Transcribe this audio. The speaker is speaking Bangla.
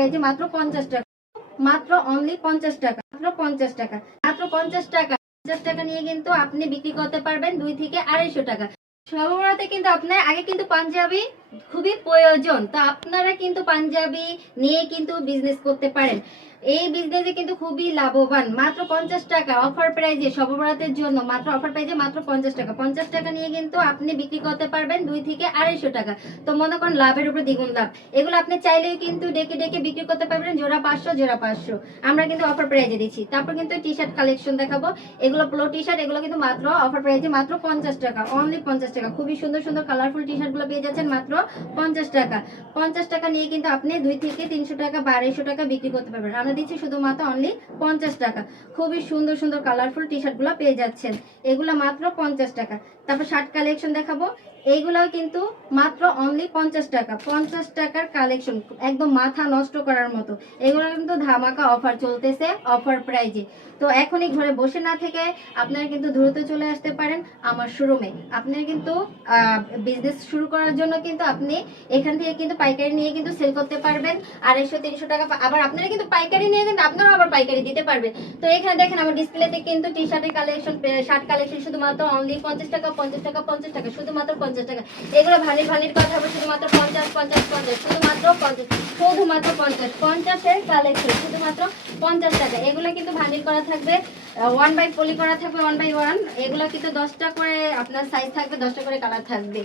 প্রাইজে মাত্র 50 টাকা, মাত্র অনলি 50 টাকা, মাত্র 50 টাকা, মাত্র 50 টাকা। 50 টাকা নিয়ে কিন্তু আপনি বিক্রি করতে পারবেন 2 থেকে 250 টাকা। সর্বরাতে কিন্তু আপনার আগে কিন্তু পাঞ্জাবি খুবই প্রয়োজন, তো আপনারা কিন্তু পাঞ্জাবি নিয়ে কিন্তু বিজনেস করতে পারেন। এই বিজনেসে কিন্তু খুবই লাভবান। মাত্র 50 টাকা অফার প্রাইজে, সর্বরাতের জন্য মাত্র অফার প্রাইজে মাত্র 50 টাকা। 50 টাকা নিয়ে কিন্তু আপনি বিক্রি করতে পারবেন 2 থেকে 250 টাকা। তো মনে করেন লাভের উপর দ্বিগুণ লাভ। এগুলো আপনি চাইলেও কিন্তু ডেকে ডেকে বিক্রি করতে পারবেন, জোড়া 500, জোড়া 500 আমরা কিন্তু অফার প্রাইজে দিচ্ছি। তারপর কিন্তু টি শার্ট কালেকশন দেখাবো। এগুলো পোলো টি শার্ট, এগুলো কিন্তু মাত্র অফার প্রাইজে মাত্র 50 টাকা, অনলি 50 টাকা। খুবই সুন্দর সুন্দর কালারফুল টি শার্ট গুলো পেয়ে যাচ্ছেন মাত্র 50 টাকা। 50 টাকা নিয়ে কিন্তু আপনি 2 থেকে 300 টাকা বা 250 টাকা বিক্রি করতে পারবেন। আমরা দিচ্ছি শুধুমাত্র অনলি 50 টাকা। খুবই সুন্দর সুন্দর কালারফুল টি শার্ট গুলো পেয়ে যাচ্ছেন, এগুলো মাত্র 50 টাকা। তারপর শার্ট কালেকশন দেখাবো। এইগুলাও কিন্তু মাত্র অনলি 50 টাকা। 50 টাকার কালেকশন, একদম মাথা নষ্ট করার মতো। এগুলো কিন্তু ধামাকা অফার চলতেছে, অফার প্রাইজে। তো এখনই ঘরে বসে না থেকে আপনারা কিন্তু দ্রুত চলে আসতে পারেন আমার শোরুমে। আপনারা কিন্তু বিজনেস শুরু করার জন্য কিন্তু আপনি এখান থেকে কিন্তু পাইকারি নিয়ে কিন্তু সেল করতে পারবেন 250-300 টাকা। আবার আপনারা কিন্তু পাইকারি নিয়ে কিন্তু আপনারা আবার পাইকারি দিতে পারবেন। তো এখানে দেখেন আমার ডিসপ্লেতে কিন্তু টি শার্টের কালেকশন, শার্ট কালেকশন শুধুমাত্র অনলি 50 টাকা, 50 টাকা, 50 টাকা, শুধুমাত্র 50 টাকা। এগুলো ভানির ভানির কথা হবে শুধুমাত্র 50, 50, 50, শুধুমাত্র 50, শুধুমাত্র 50, 50 এর কালেকশন শুধুমাত্র 50 টাকা। এগুলো কিন্তু ভানির করা থাকবে, 1 বাই পলি করা থাকবে, 1 বাই 1। এগুলো কিন্তু 10টা করে আপনার সাইজ থাকবে, 10টা করে কালার থাকবে।